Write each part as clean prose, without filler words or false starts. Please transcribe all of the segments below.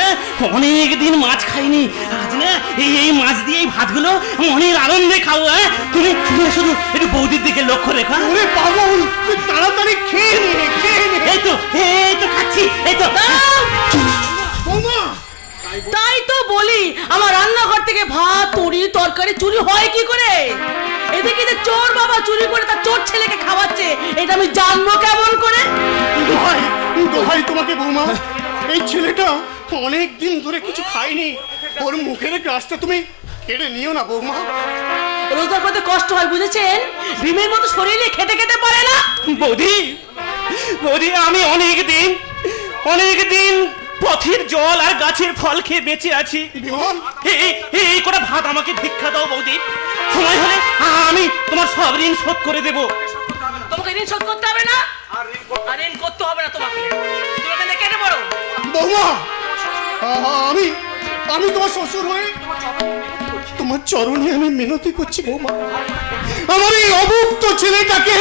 না অনেক দিন মাছ খাইনি, আজ না এই মাছ দিয়ে এই ভাতগুলো অনেক আনন্দে খাবো। হ্যাঁ তুমি শুধু একটু বৌদির দিকে লক্ষ্য রেখো। ওরে পাগল, তুই তাড়াতাড়ি খেয়ে নে, খেয়ে নে। এই তো খাচ্ছি, এই তো। বৌমা, তাই তো বলি, আমার রান্নাঘর থেকে ভাত তরি তরকারি চুরি হয় কি করে? এদিকে যে চোর বাবা চুরি করে তার চোর ছেলেকে খাওয়াচ্ছে, এটা আমি জানবো কেমন করে? দোহাই দোহাই তোমাকে বৌমা, এই ছেলেটা অনেক দিন ধরে কিছু খায়নি, ওর মুখের গ্রাসটা তুমি কেড়ে নিও না বৌমা। রোজগার করতে কষ্ট হয় বুঝেছেন, ভীমের মতো শরীরে খেতে খেতে পারে না। বৌদি বৌদি, আমি অনেক দিন পথের জল আর গাছের ফল খেয়ে বেঁচে আছি। বিমল, এই করে ভাত আমাকে ভিক্ষা দাও বৌদি, সময় হলে আমি তোমার সব ঋণ শোধ করে দেব। তোমাকে ঋণ শোধ করতে হবে না, আর ঋণ করতে হবে না তোমাকে। তুমি ওখানে কেটে পড়ো। বৌমা, আমি আমি তোমার শ্বশুর হয়ে তোমার চরণে আমি মিনতি করছি বৌমা, আমার এই অভুক্ত ছেলেটাকে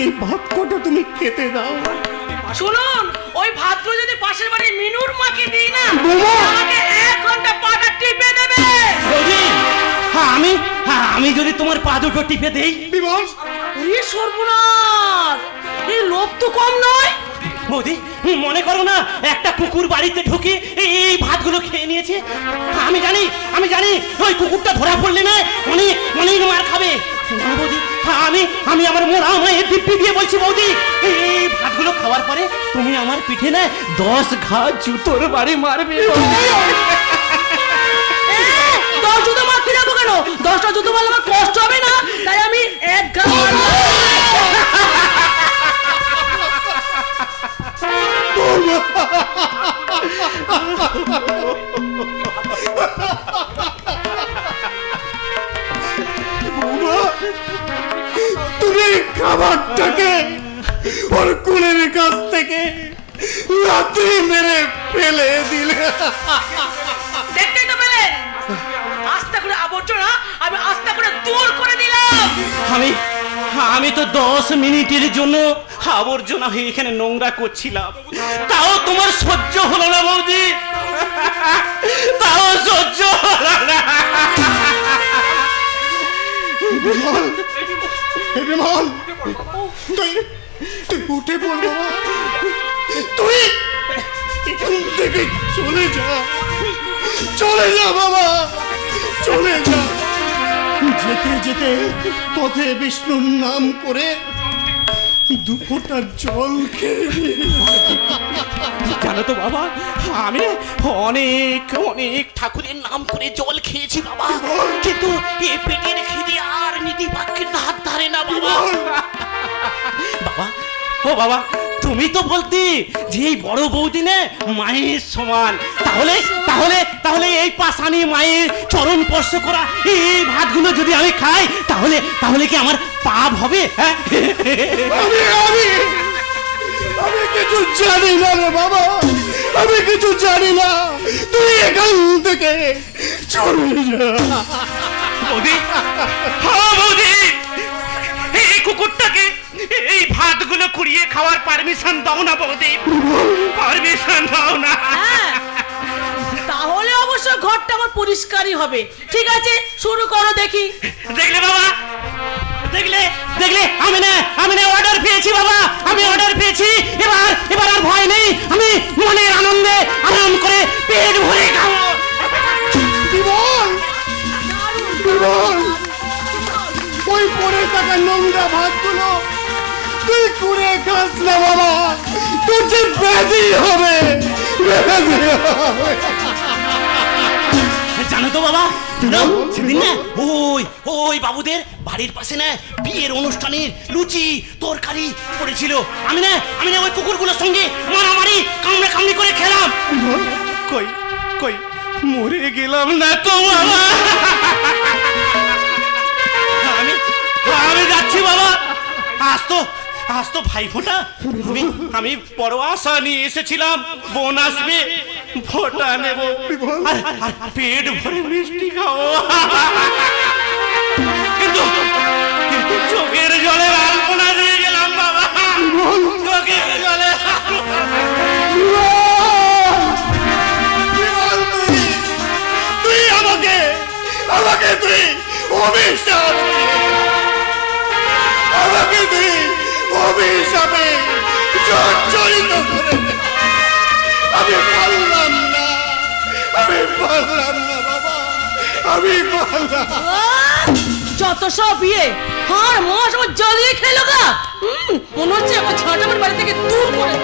এই ভাত কটা তুমি খেতে দাও। শুনুন, ওই ভাতগুলো যদি পাশের বাড়ি মিনুর মাকে দিই না, বৌমা! আমাকে 1 ঘন্টা পাটা টিপে দেবে। বৌদি, আমি যদি তোমার পা দুটো টিপে দেই? বিমল, ওরে সর্বনাশ, এই লোভ তো কম নয়। বৌদি, মনে করো না একটা কুকুর বাড়িতে ঢুকে এই ভাতগুলো খেয়ে নিয়েছে। আমি জানি ওই কুকুরটা ধরা পড়লে না অনেক মার খাবে। না বৌদি, আমি আমার মোড়া মায়ের দিব্যি দিয়ে বলছি বৌদি, এই ভাতগুলো খাওয়ার পরে তুমি আমার পিঠে না 10 ঘা জুতোর বাড়ি মারবে। 10 জুতো মারতে যাবো কেন? 10টা জুতো মারলে আমার কষ্ট হবে না, তাই আমি 1 ঘা মারবো। বৌমা, তুমি খাবারটাকে ওর কুলের কাছ থেকে রাতে মেরে ফেলে দিলে। দেখতেই তো পেলেন, আস্তে করে আবর্জনা আমি আস্তে করে দূর করে দিলাম। আমি তো 10 মিনিটের জন্য আবর্জনা হয়ে এখানে নোংরা করছিলাম, তাও তোমার সহ্য হলো না বৌদি, তাও সহ্য হলো না। বিমল, বিমল, তুই উঠে পড় বাবা, তুই এখান থেকে চলে যা বাবা, চলে যা। যেতে যেতে পথে বিষ্ণুর নাম করে 2 ফোঁটা জল খেয়ে জানো তো বাবা, আমি অনেক ঠাকুরের নাম করে জল খেয়েছি বাবা, কিন্তু এই পেটের খিদে আর নীতি বাক্যের হাত ধারে না বাবা। বাবা, ও বাবা, তুমি তো বলতে যে এই বড় বৌদি না মায়ের সমান, তাহলে এই পাশানি মায়ের চরণ স্পর্শ করা এই ভাতগুলো যদি আমি খাই, তাহলে কি আমার পাপ হবে? হ্যাঁ, আমি কিছু জানি না রে বাবা, আমি কিছু জানি না, তুই এখান থেকে চলে যা। বৌদি, হ্যাঁ বৌদি, এই কুকুরটাকে এই ভাতগুলো কুড়িয়ে খাওয়ার পারমিশন দাও না বৌদি, পারমিশন দাও না। হ্যাঁ, তাহলে অবশ্য ঘরটা আমার পরিষ্কারই হবে। ঠিক আছে, শুরু করো দেখি। দেখলে বাবা, দেখলে আমি না অর্ডার পেয়েছি বাবা, আমি অর্ডার পেয়েছি। এবার আর ভয় নেই, আমি মনের আনন্দে আরাম করে পেট ভরে খাবো। বিমল, বিমল, ওই পরে থাকা নোংরা ভাতগুলো তুই কুড়ে খাস না বাবা, তোর যে ব্যাধি হবে, ব্যাধি হবে। জানো তো বাবা, সেদিন না ওই বাবুদের বাড়ির পাশে না বিয়ের অনুষ্ঠানের লুচি তরকারি পড়েছিল, আমি না ওই কুকুরগুলোর সঙ্গে মারামারি কামড়ি করে খেলাম। কই মরে গেলাম না তো বাবা? আমি যাচ্ছি বাবা, আজ তো ভাইফোঁটা, আমি বড় আশা নিয়ে এসেছিলাম বোন আসবে, ফোঁটা নেব আর পেট ভরে মিষ্টি খাবো, কিন্তু চোখের জলে আলপনা দিয়ে গেলাম বাবা, চোখের জলে। আমাকে তুই অভিশাপ দে। আমাকে তুই অভিশাপে জর্জরিত করে দে। আমি পারলাম না, আমি পারলাম না বাবা, আমি পারলাম। যত সব বিয়ে আর মাস আমার জ্বালিয়ে খেলো গা। মনে হচ্ছে আমার ছাড়া আমার বাড়ি থেকে দূর করে।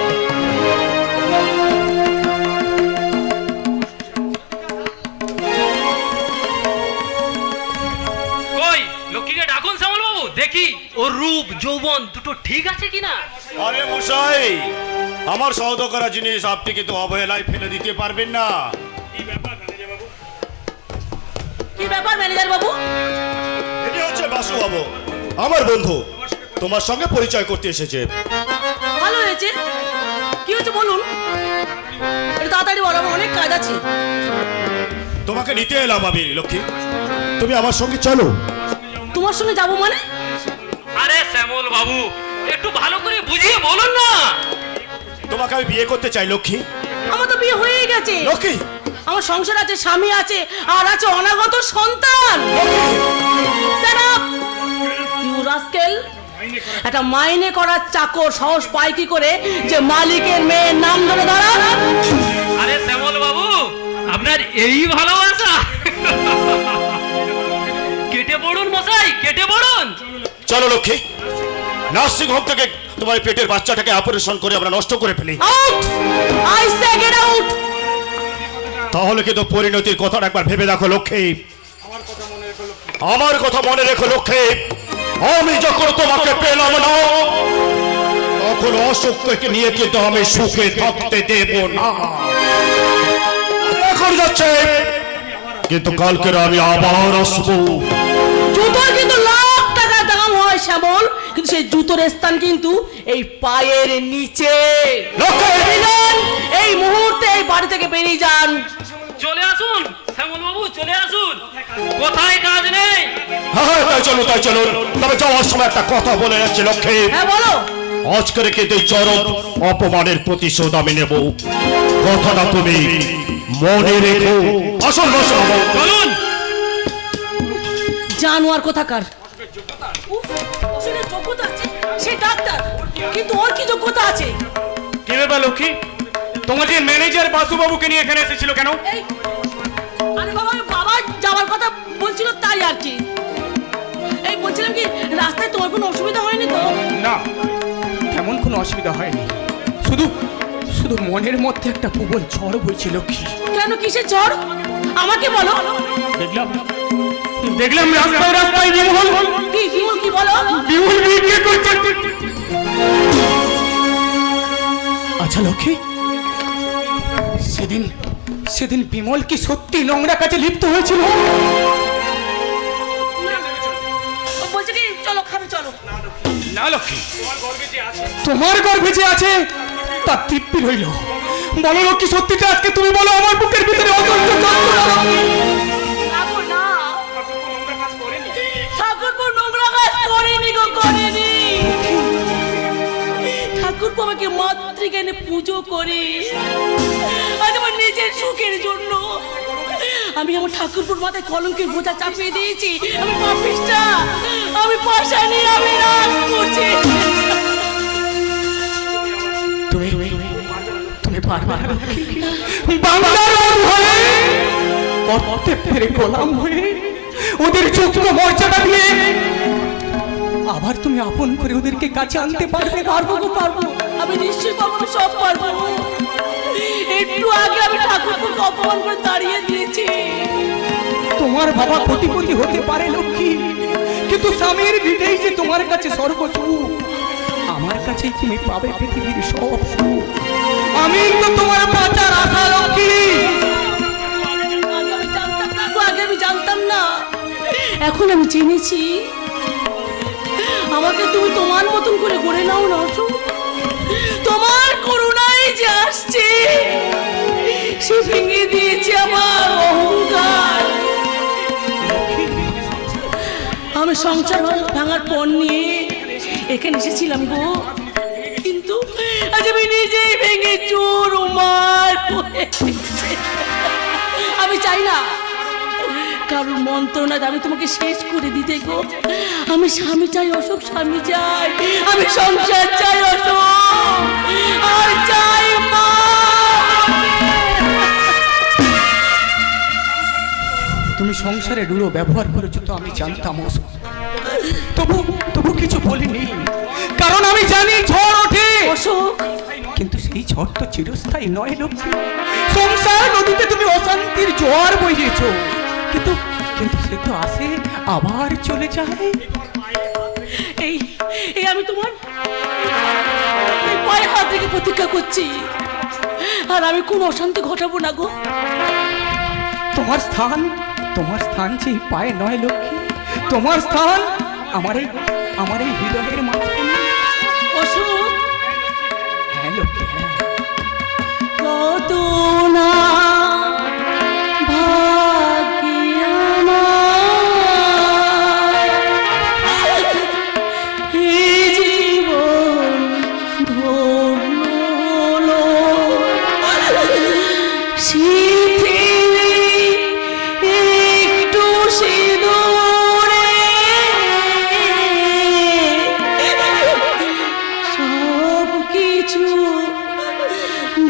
কই লক্ষ্মীকে ডাকুন শ্যামল বাবু, দেখি ওর রূপ যৌবন দুটো ঠিক আছে কিনা। আরে মশাই, আমার সহজ করা জিনিস আপনি কিন্তু অবহেলায় ফেলে দিতে পারবেন না। কি ব্যাপার ম্যানেজার বাবু? এটি হচ্ছে বাসু বাবু, আমার বন্ধু, তোমার সঙ্গে পরিচয় করতে এসেছে। ভালো হয়েছে। কি হচ্ছে বলুন, একটু তাড়াতাড়ি বলো, আমার অনেক কাজ আছে। তোমাকে নিতে এলাম আমি লক্ষ্মী, তুমি আমার সঙ্গে চলো। তোমার সঙ্গে যাবো মানে? আরে শ্যামল বাবু একটু ভালো করে বুঝিয়ে বলুন না। তোমাকে আমি বিয়ে করতে চাই লক্ষ্মী। আমার তো বিয়ে হয়ে গেছে। লক্ষ্মী, আমার সংসার আছে, স্বামী আছে, আর আছে অনাগত সন্তান। Shut up! You rascal! একটা মাইনে করার চাকর সাহস পায় কি করে যে মালিকের মেয়ের নাম ধরে দাঁড়ান? আরে শ্যামল বাবু আপনার এই ভালোবাসা, কেটে পড়ুন মশাই, কেটে পড়ুন। চলো লক্ষ্মী, নার্সিং হোম থেকে তোমার পেটের বাচ্চাটাকে অপারেশন করে আমরা নষ্ট করে ফেলি। Out! I say get out! তাহলে কিন্তু পরিণতির কথাটা একবার ভেবে দেখো লক্ষ্মী। আমার কথা মনে রেখো লক্ষ্মী, আমি যখন তোমাকে পেলাম না তখন অসুখকে নিয়ে কিন্তু আমি সুখে থাকতে দেব না। এখন যাচ্ছে, কিন্তু কালকে আমি আবার আসবো। জুতোর কিন্তু লাখ টাকা দাম হয় শ্যামল, কিন্তু সেই জুতোর স্থান কিন্তু এই পায়ের নিচে। লক্ষ্মী! বিলেন, এই মুহূর্তে এই বাড়ি থেকে বেরিয়ে যান। চলে আসুন শ্যামল বাবু, চলে আসুন। কোথায় কাজ নেই? হ্যাঁ তাই চলো, তাই চলো। তবে যাওয়ার সময় একটা কথা বলে যাচ্ছি লক্ষ্মী, হ্যাঁ বলো। আজকের কিন্তু এই চরম অপমানের প্রতিশোধ আমি নেব, কথাটা তুমি মনে রেখো। আসল বসো। চলুন। জানোয়ার কোথাকার। উফ, ওষুধের যোগ্যতা আছে, সে ডাক্তার, কিন্তু ওর কি যোগ্যতা আছে? কি ব্যাপার লক্ষ্মী, তোমার যে ম্যানেজার বাসুবাবুকে নিয়ে এখানে এসেছিল কেন? এই, আরে বাবা, বাবা যাওয়ার কথা বলছিল তাই আর কি। এই বলছিলাম কি রাস্তায় তোমার কোনো অসুবিধা হয়নি তো? না, তেমন কোনো অসুবিধা হয়নি, শুধু শুধু মনের মধ্যে একটা প্রবল ঝড় বইছিল। লক্ষ্মী, কেন, কিসের ঝড় আমাকে বলো। দেখলাম দেখলাম রাস্তায় রাস্তায় বিমল কি বিমল, কি বলো? বিমল বিয়ে করছে। আচ্ছা লক্ষ্মী, সেদিন সেদিন বিমল কি সত্যি নোংরা কাজে লিপ্ত হয়েছিল? ও বলছে কি চলো খাবে, চলো। না লক্ষ্মী, তোমার গর্ভে যে আছে তা তৃপ্তি রইল। বলো লক্ষ্মী, সত্যিটা আজকে তুমি বলো, আমার বুকের ভিতরে অতন্ত যন্ত্রণা। না গো, না, ঠাকুরপো নোংরা কাজ করেনি গো, করেনি। ঠাকুরপো আমাকে মাতৃজ্ঞানে পুজো করে আজ আমার নিজের সুখের জন্য আমি আমার ঠাকুরপুর মাথায় কলঙ্কের বোঝা চাপিয়ে দিয়েছি। আমি পাপিষ্টা, আমি পাশানি, আমি রাগ করছি। তুমি তুমি পারবে না বাংলার হয়ে অর্থে ফেরে গোলাম হয়ে ওদের যোগ্য মর্যাদা দিয়ে আবার তুমি আপন করে ওদেরকে কাছে আনতে পারবে? পারবো গো, পারবো, আমি নিশ্চয়ই পারবো, আমি সব পারবো। একটু আগে আমি ঠাকুরপুরকে অপমান করে দাঁড়িয়ে দিয়েছি। তোমার বাবা কোটিপতি হতে পারে লক্ষ্মী, কিন্তু স্বামীর ভিটেই যে তোমার কাছে স্বর্গসুখ, আমার কাছেই তুমি পাবে পৃথিবীর সব সুখ। আমি তো তোমার বাঁচার আশা লক্ষ্মী। আগে আমি জানতাম না, এখন আমি জেনেছি। আমাকে তুমি তোমার মতন করে গড়ে নাও না, তোমার করুণাই যে আসছে সে ভেঙে দিয়েছে আমার অহংকার। আমি সংসার ভাঙার পর নিয়ে এখানে এসেছিলাম গো, কিন্তু আজ আমি নিজেই ভেঙে চুরমার হয়ে গেছি। আমি চাই না কারোর মন্ত্রণায় আমি তোমাকে শেষ করে দিতে গো। আমি স্বামী চাই অশোক, স্বামী চাই, আমি সংসার চাই অশোক, আর চাই মা। তুমি সংসারে রূঢ় ব্যবহার করেছো তো আমি জানতাম অশোক। তবু তবু কিছু বলিনি, কারণ আমি জানি ঝড় ওঠে অশোক, কিন্তু সেই ঝড় তো চিরস্থায়ী নয় লক্ষ্মী। সংসার নদীতে তুমি অশান্তির জোয়ার বইয়েছো, কিন্তু কিন্তু সে তো আসে আবার চলে যায়। এই এই আমি তোমার এই পায়ে হাত রেখে প্রতীক্ষা করছি, আর আমি কোনো অশান্তি ঘটাবো না গো। তোমার স্থান যে পায়ে নয় লক্ষ্মী, তোমার স্থান আমার এই হৃদয়ের মাঝখানে। অশোক, হ্যাঁ লক্ষ্মী, হ্যাঁ। কত না ভাগ্যে আমার, এই জীবন ধন্য হলো। শীতে একটু সিঁদুরে সব কিছু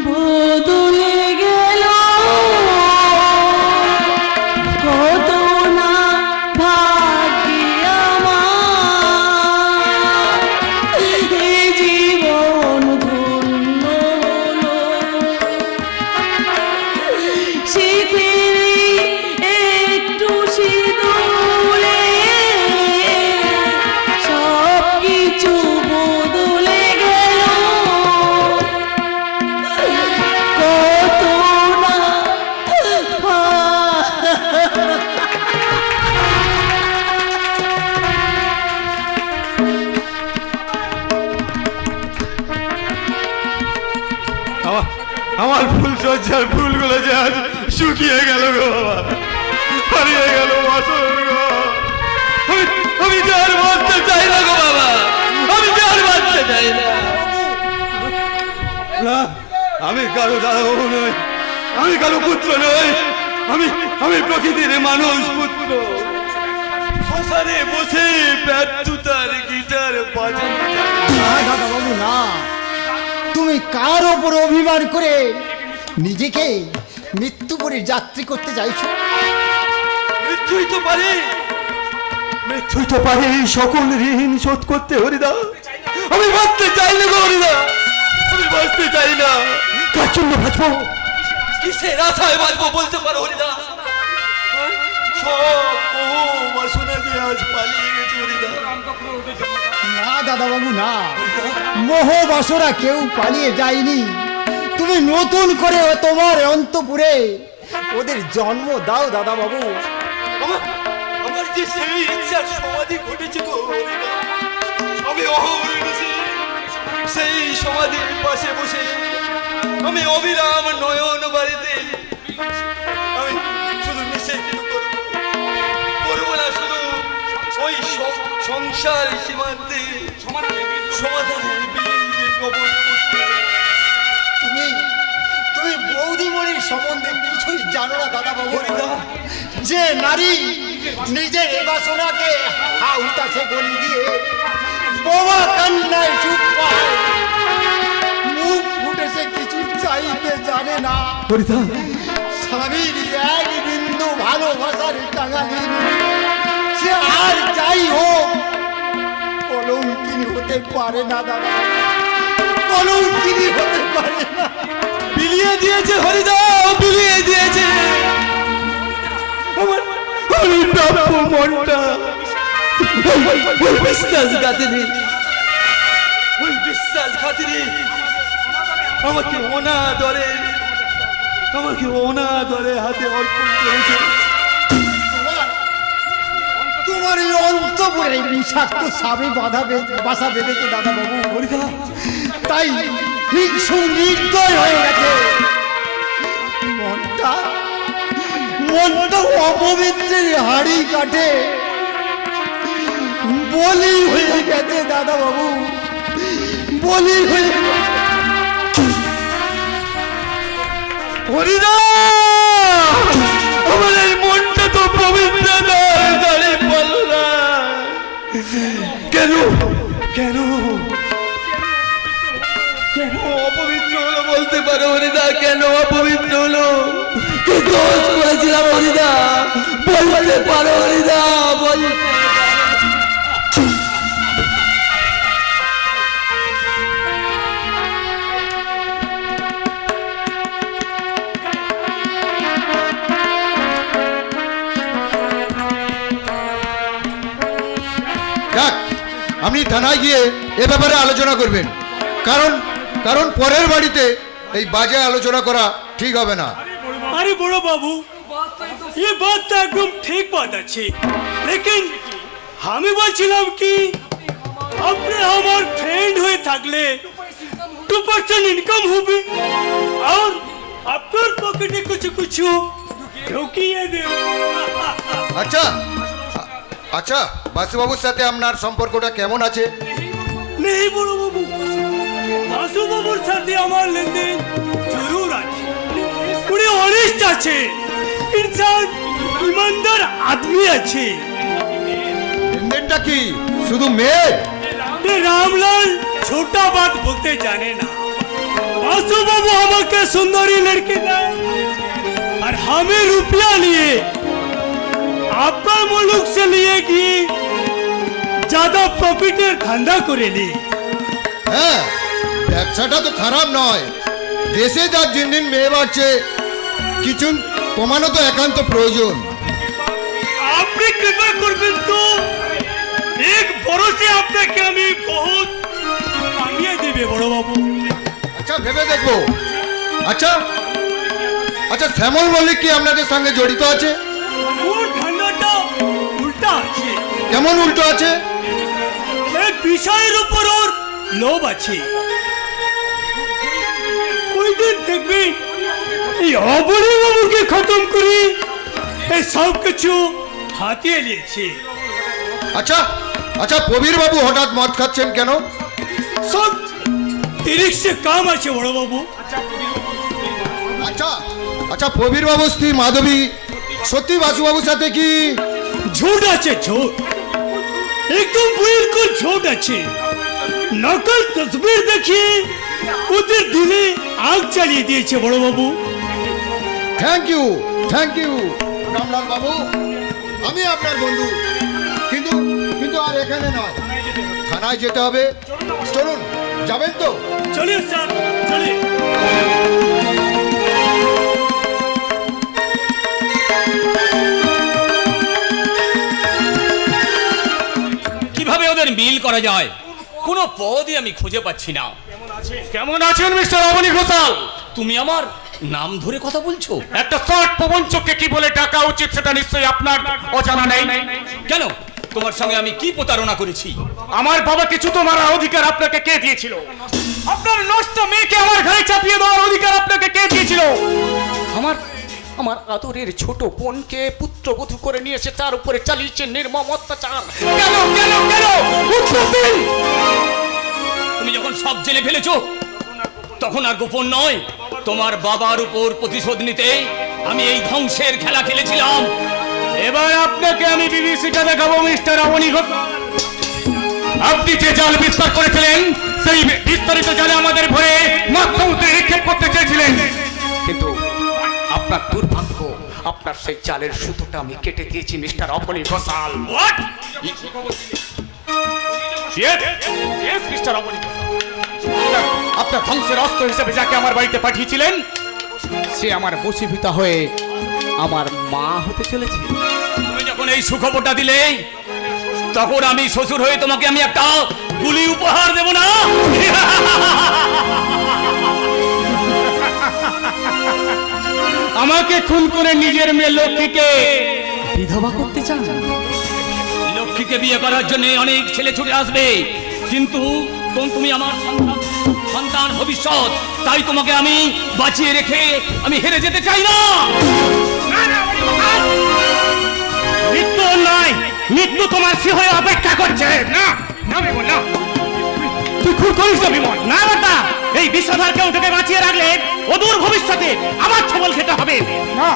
বদলে গেল। কত না ভাগ্যে আমার, এই জীবন ধন্য হলো। শীতের একটু সিঁদুরে সব কিছু বদলে গেল। কত না আমার ফুল সজ্জার ফুলগুলো যে আজ শুকিয়ে গেল গো বাবা, হারিয়ে গেল বছর গো। আমি যে আর বাঁচতে চাই না গো বাবা, আমি যে আর বাঁচতে চাই না। না, আমি কারো দাদাবাবু নই, আমি কারো পুত্র নই, আমি প্রকৃতির মানুষ পুত্র। শ্মশানে বসে ব্যর্থতার গিটার বাজানো। না দাদাবাবু না, তুমি কার ওপর অভিমান করে নিজেকে মৃত্যুপুরীর যাত্রী করতে চাইছো? মৃত্যুই তো পারে এই সকল ঋণ শোধ করতে হরিদা। আমি বাঁচতে চাই না গো হরিদা, আমি বাঁচতে চাই না। কার জন্য বাঁচবো, কিসের আশায় বাঁচবো বলতে পারো হরিদা? সব বহু বাসনা যে আজ পালিয়ে গেছে হরিদা। না দাদাবাবু না, মোহ বাসরা কেউ পালিয়ে যায়নি। তুমি নতুন করে তোমার অন্তপুরে ওদের জন্ম দাও দাদাবাবু। আমার যে সেই ইচ্ছার সমাধি ঘটেছে গো হরিদা, আমি অহর্নিশি সেই সমাধির পাশে বসে আমি অবিরাম নয়ন বাড়িতে আমি শুধু নিষেধ করবো না, শুধু ওই সংসার সীমান্তে সমাধানের বীজ বপন করতে। তুমি তুমি বৌদিমণির সম্বন্ধে কিছুই জানো না দাদাবাবু। যে নারী নিজের এ বাসনাকে হাউতাছে বলি দিয়ে বোমা কান্নায় সুখ পায়, মুখ ফুটেছে কিছু চাইতে জানে না। স্বামীর এক বিন্দু ভালোবাসার কাঙালি সে আর যাই হোক কলঙ্কিনী হতে পারে না দাদা, কলঙ্কিনী হতে পারে না। বিলিয়ে দিয়েছে হরিদা, বিলিয়ে দিয়েছে আমার প্রাপ্য মনটা। ওই বিশ্বাসঘাতিনী আমাকে অনাদরে হাতে অর্পণ করেছে। তোমার এই অন্তপুরে বিষাক্ত সাপে বাসা বেঁধেছে দাদাবাবু। তাই হিংসু নির্দয় হয়ে গেছে মনটা। অপবিত্রের হাড়ি কাটে বলি হয়ে গেছে দাদাবাবু, বলি হয়ে হরিদা, আমার এই মনটা তো পবিত্র কেন হরিদা, কেন অপবিত্র হলো? কি দোষ করেছিলাম হরিদা? বলতে পারো হরিদা, বলতে যাক, আপনি থানায় গিয়ে এ ব্যাপারে আলোচনা করবেন, কারণ কারণ পরের বাড়িতে এই বাজে আলোচনা করা ঠিক হবে না। अरे बड़ो बाबू, ये बात तो एकदम ठीक बात अच्छी, लेकिन हमें বলছিলাম কি আপনি আমার ফ্রেন্ড হয়ে থাকলে 2% ইনকাম হবে আর আপনার পকেটে কিছু কিছু ঢুকিয়ে দেব। আচ্ছা আচ্ছা, বাসুবাবুর সাথে আপনার সম্পর্কটা কেমন আছে? নেই বড় বাবু, বাসু বাবুর সাথে আমার লেনদেন জরুর আছে। উনি অনেস্ট আছে, ইনসান ইমানদার আদমি আছে। লেনদেনটা কি শুধু মেয়ে? ये रामलाल छोटा बात बोलते जाने ना। बासु बाबू हमारे सुंदरी लड़की दें और हमें रुपया लिए आपका मुल्क से लिए कि ज्यादा प्रॉफिटेर धंधा करे ली। হ্যাঁ, ব্যবসাটা তো খারাপ নয়। দেশে যা দিন দিন মেয়ে বাড়ছে, কিছু কমানো তো একান্ত প্রয়োজন। आपने कृपा करবেন তো एक भरोसे আপনাকে আমি বহুত কামিয়ে দেবে বড় বাবু। আচ্ছা, ভেবে দেখবো। আচ্ছা আচ্ছা, শ্যামল মল্লিক কি আপনাদের সঙ্গে জড়িত আছে? ওর ধান্দাটা উল্টা আছে। কেমন উল্টো আছে? এক বিষয়ের উপর ওর লোভ আছে। ওই দিন দেখবেন এই অবনী বাবুকে খতম করে এই সব কিছু হাতিয়ে নিয়েছে। আচ্ছা আচ্ছা, প্রবীর বাবু হঠাৎ মদ খাচ্ছেন কেন? সব তিরিশ সে কাম আছে বড় বাবু। আচ্ছা আচ্ছা, প্রবীর বাবুর স্ত্রী মাধবী সত্যি বাসুবাবুর সাথে কি? ঝোট আছে, ঝোট, একদম বিলকুল ঝোট আছে। নকল তসবির দেখিয়ে ওদের দিলে আগ জ্বালিয়ে দিয়েছে বড় বাবু। থ্যাংক ইউ রামলাল বাবু, আমি আপনার বন্ধু, কিন্তু কিন্তু আর এখানে নয়, থানায় যেতে হবে। চলুন, যাবেন তো? চলে স্যার, চলে। কিভাবে ওদের মিল করা যায় কোনো পদই আমি খুঁজে পাচ্ছি না। কেমন আছেন মিস্টার অবনী ঘোষাল? তুমি আমার নাম ধরে কথা বলছো? একটা শর্ট প্রবঞ্চককে কি বলে ডাকা উচিত সেটা নিশ্চয়ই আপনার অজানা নেই। কেন, তোমার সঙ্গে আমি কি প্রতারণা করেছি? আমার বাবা কিছু তো মারার অধিকার আপনাকে কে দিয়েছিল? আপনার নষ্ট মেয়েকে আমার ঘরে চাপিয়ে দেওয়ার অধিকার আপনাকে কে দিয়েছিল? আমার আদরের ছোট বোনকে পুত্রবধূ করে নিয়ে এসে তার উপরে চালিয়েছে নির্মম অত্যাচার। কেন কেন কেন? উত্তর দিন। তুমি যখন সব জেনে ফেলেছো তখন আর গোপন নয়। তোমার বাবার উপর প্রতিশোধ নিতে আমি এই ধ্বংসের খেলা খেলেছিলাম। এবার আপনাকে আমি বিভীষিকা দেখাবো মিস্টার অবনী ঘোষাল। আপনি যে জাল বিস্তার করেছিলেন সেই বিস্তারিত জালে আমাদের ভরে মাছ সমুদ্রে নিক্ষেপ করতে চেয়েছিলেন, কিন্তু আপনার দুর্ভাগ্য, আপনার সেই জালের সুতোটা আমি কেটে দিয়েছি mister Abani Ghoshal. What? Yes, mister Abani Ghoshal. আপনার ধ্বংসের অস্ত্র হিসেবে যাকে আমার বাড়িতে পাঠিয়েছিলেন সে আমার বশীভূতা হয়ে আমার মা হতে চলেছে। তুমি যখন এই সুখবরটা দিলে তখন আমি শ্বশুর হয়ে তোমাকে আমি একটা গুলি উপহার দেব না? আমাকে খুন করে নিজের মেয়ে লক্ষ্মীকে বিধবা করতে চান? লক্ষ্মীকে বিয়ে করার জন্য অনেক ছেলে ছুটে আসবে, কিন্তু তুমি আমার সন্তান ভবিষ্যৎ, তাই তোমাকে আমি বাঁচিয়ে রেখে আমি হেরে যেতে চাই না। মৃত্যু নয়, মৃত্যু তোমার হয়ে অপেক্ষা করছে। না না বিমল, না, তুই খুন করিস না বিমল। না বাটা, এই বিষধরকে ওটাকে বাঁচিয়ে রাখলে অদূর ভবিষ্যতে আবার ছবল খেতে হবে। না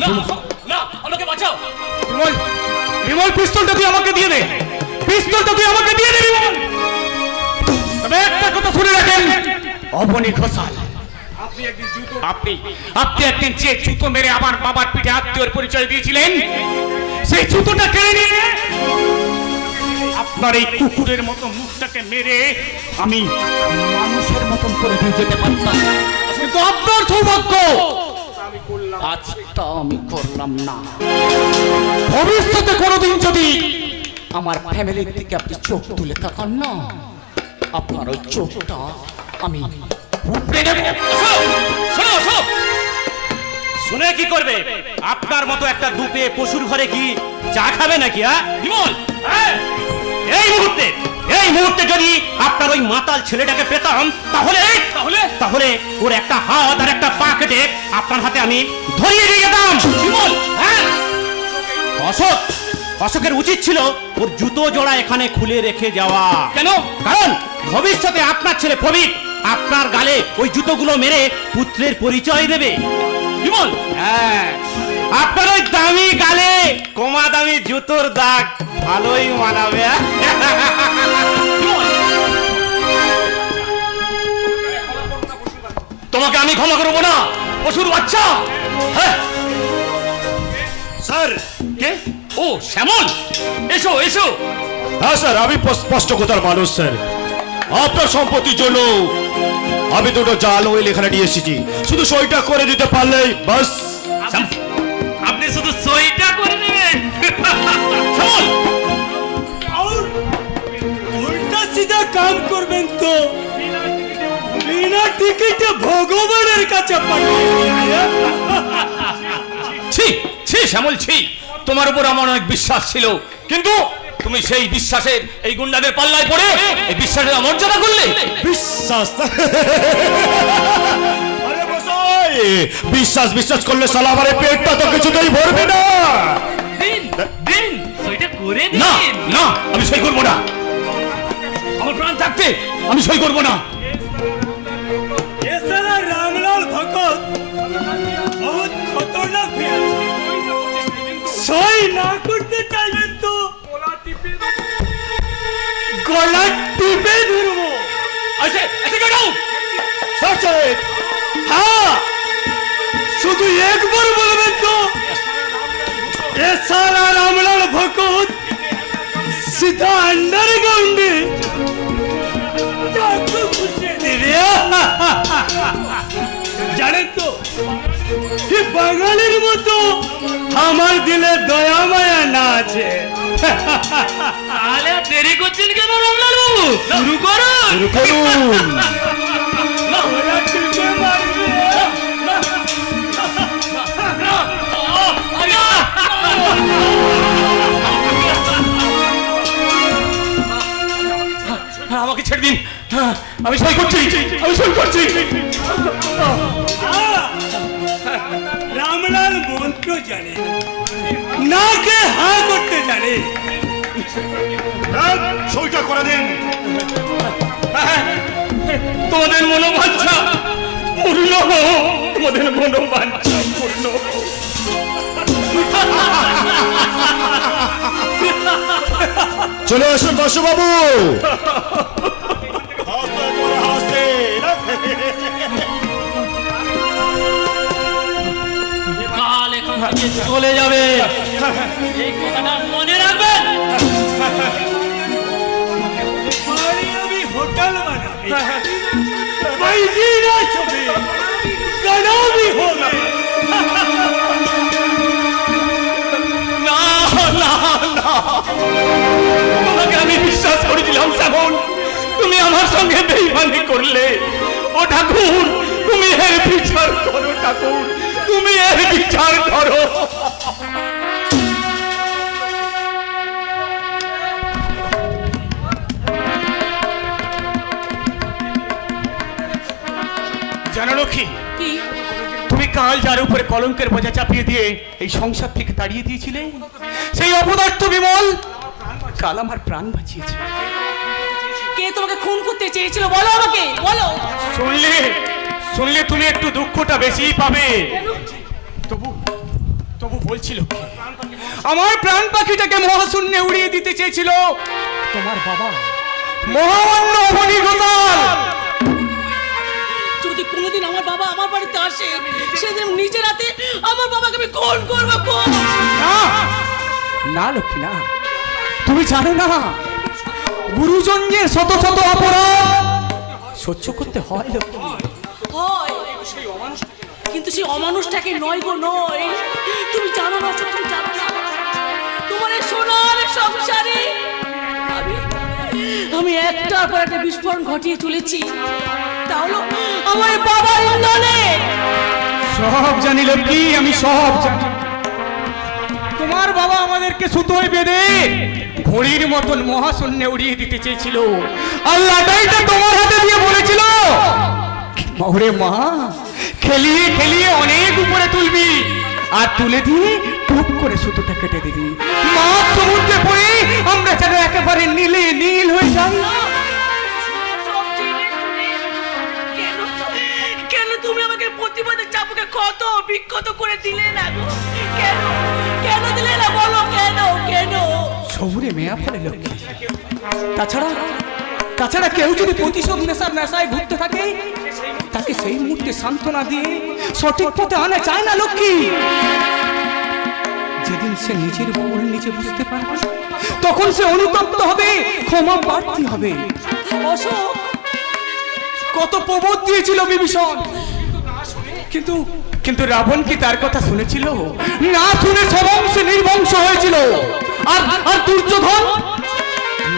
না না, আমাকে বাঁচাও। বিমল, বিমল, পিস্তলটা তুই আমাকে দিয়ে দে। পিস্তলটা তুই আমাকে দিয়ে দে বিমল। তবে একটা কথা শুনে রাখেন অবনী ঘোষাল, আপনি আপনি একদিন যে জুতো মেরে আমার বাবার পিঠে আত্মীয়র পরিচয় দিয়েছিলেন, সেই জুতোটা কেড়ে নিয়ে আপনার এই কুকুরের মতো মুখটাকে মেরে আমি মানুষের মতন করে দিয়ে যেতে পারতাম, কিন্তু আপনার সৌভাগ্য আজ তা আমি করলাম না। ভবিষ্যতে কোনোদিন যদি আমার ফ্যামিলির দিকে আপনি চোখ তুলে তাকান না, আপনার ওই চোখটা আমি উপড়ে দেব। শুনে কি করবে? আপনার মতো একটা দুপে পশুর ঘরে কি চা খাবে নাকি? বিমল, এই মুহূর্তে যদি আপনার ওই মাতাল ছেলেটাকে পেতাম, তাহলে তাহলে তাহলে ওর একটা হাত আর একটা পা কেটে আপনার হাতে আমি ধরিয়ে দিয়ে যেতাম। বিমল, অশোকের উচিত ছিল ওর জুতো জোড়া এখানে খুলে রেখে যাওয়া। কেন? কারণ ভবিষ্যতে আপনার ছেলে প্রবীর আপনার গালে ওই জুতোগুলো মেরে পুত্রের পরিচয় দেবে। বিমল, হ্যাঁ, আপনার ওই দামি গালে কমা দামি জুতোর দাগ ভালোই মানাবে। তোমাকে আমি ক্ষমা করবো না, পশুর বাচ্চা। হ্যাঁ স্যার, কে? ও শ্যামল, এসো এসো। হ্যাঁ স্যার, আমি স্পষ্ট কথার মানুষ স্যার। আপনার সম্পত্তির জন্য আমি দুটো জাল ওয়েল এখানে নিয়ে এসেছি, শুধু সইটা করে দিতে পারলেই বাস। আপনি শুধু সইটা করে নেবেন? শ্যামল, और उल्टा सीधा काम করবেন তো বিনা টিকিটে ভগবানের কাছে পাঠাবেন। ছি ছি শ্যামল, ছি, তোমার উপর আমার অনেক বিশ্বাস ছিল, কিন্তু তুমি সেই বিশ্বাসের এই গুন্ডাদের পাল্লায় পড়ে এই বিশ্বাসের অমর্যাদা করলে। বিশ্বাস? আরে মশাই, বিশ্বাস বিশ্বাস করলে শালা আমার এই পেটটা তো কিছুতেই ভরবে না। দিন দিন সইটা করে না দিন। না, আমি সই করবো না, আমার প্রাণ থাকতে আমি সই করবো না। ये साला रामलाल भगत बहुत खतरनाक है। সই না করতে চাইবেন তো গলা টিপে ধরবো। আচ্ছা আচ্ছা, কেন? স্যার সাহেব, हाँ শুধু একবার বলবেন তো ये साला रामलाल भगत सीधा अंडरग्राउंडে চাকু ঘুষে দিবে। জানেন তো কি বাঙালির মতো আমার দিলে দয়া মায়া না আছে। তাহলে আর দেরি করছেন কেন রামলাল বাবু? শুরু করুন। শুরু করুন। ওরা টিপে মারবে। আমাকে ছেড়ে দিন, আমি সই করছি, আমি সই করছি। রামলাল মন্ত্র জানে না, কে হা করতে জানে। সইটা করে দিন। তোমাদের মনোবাঞ্ছা পূর্ণ হোক, তোমাদের মনোবাঞ্ছা পূর্ণ হোক। চলে আসুন বসুবাবু। কাল এখান থেকে চলে যাবে, এই কথাটা মনে রাখবেন। বাড়ি আমি হোটেল বানাবি, বাইজিরা ছবি গড়াবি হবে। না না না, তোমাকে আমি বিশ্বাস করেছিলাম শ্যামল, তুমি আমার সঙ্গে বেইমানি করলে। ও ঠাকুর, তুমি এর বিচার করো ঠাকুর, তুমি এর বিচার করো। জানো লক্ষ্মী, কি? তুমি কাল যার উপরে কলঙ্কের বোঝা চাপিয়ে দিয়ে এই সংসার থেকে তাড়িয়ে দিয়েছিলে, সেই অপদার্থ বিমল কাল আমার প্রাণ বাঁচিয়েছে। কে তোমাকে খুন করতে চেয়েছিল বলো আমাকে, বলো। শুনলে শুনলে তুমি একটু দুঃখটা বেশি পাবে, তবু তবু বলছিল আমার প্রাণ পাখিটাকে মহাশূন্যে উড়িয়ে দিতে চেয়েছিল তোমার বাবা মহামান্য অবনী গোপাল। যদি কোনোদিন আমার বাবা আমার বাড়িতে আসে সেদিন নিজের হাতে আমার বাবাকে আমি খুন করবো খুন। না না লক্ষ্মী না, তুমি জানো না গুরুজনদের শত শত অপরাধ সহ্য করতে হয় লক্ষ্মী। হয় কিন্তু সেই অমানুষটাকে নয় গো নয়, তুমি জানো না তুমি জানো না তোমার এই সোনার সংসারে আমি একটার পর একটা বিস্ফোরণ ঘটিয়ে চলেছি। তাহলে আমার বাবার ইন্ধনে সব জানি লক্ষ্মী, আমি সব জানি। তোমার বাবা আমাদেরকে সুতোয় বেঁধে ঘড়ির মতন মহাশূন্যে উড়িয়ে দিতে চেয়েছিল, আর লাটাইটা তোমার হাতে দিয়ে বলেছিল ওরে মা খেলিয়ে খেলিয়ে অনেক উপরে তুলবি, আর তুলে দিয়ে টুপ করে সুতোটা কেটে দিবি। মা সমুদ্রে পড়ে আমরা যেন একেবারে নীলে নীল হয়ে যাই। কেন তুমি আমাকে প্রতিবাদের চাপুকে ক্ষত বিক্ষত করে দিলে না গো? কেন কেন দিলে না বলো, কেন কেন? শহুরে মেয়া ফলে লক্ষ্মী। তাছাড়া কেউ যদি প্রতিশোধ নেশার নেশায় ঘুরতে থাকে তাকে সেই মুহূর্তে সান্ত্বনা দিয়ে সঠিক পথে আনা চায় না লক্ষ্মী। যেদিন সে নিজের ভুল নিজে বুঝতে পারবে তখন সে অনুতপ্ত হবে, ক্ষমা প্রার্থী হবে। অশোক কত প্রবোধ দিয়েছিল বিভীষণ, কিন্তু রাবণ কি তার কথা শুনেছিল? না শুনে সবংশে নির্বংশ হয়েছিল। আর দুর্যোধন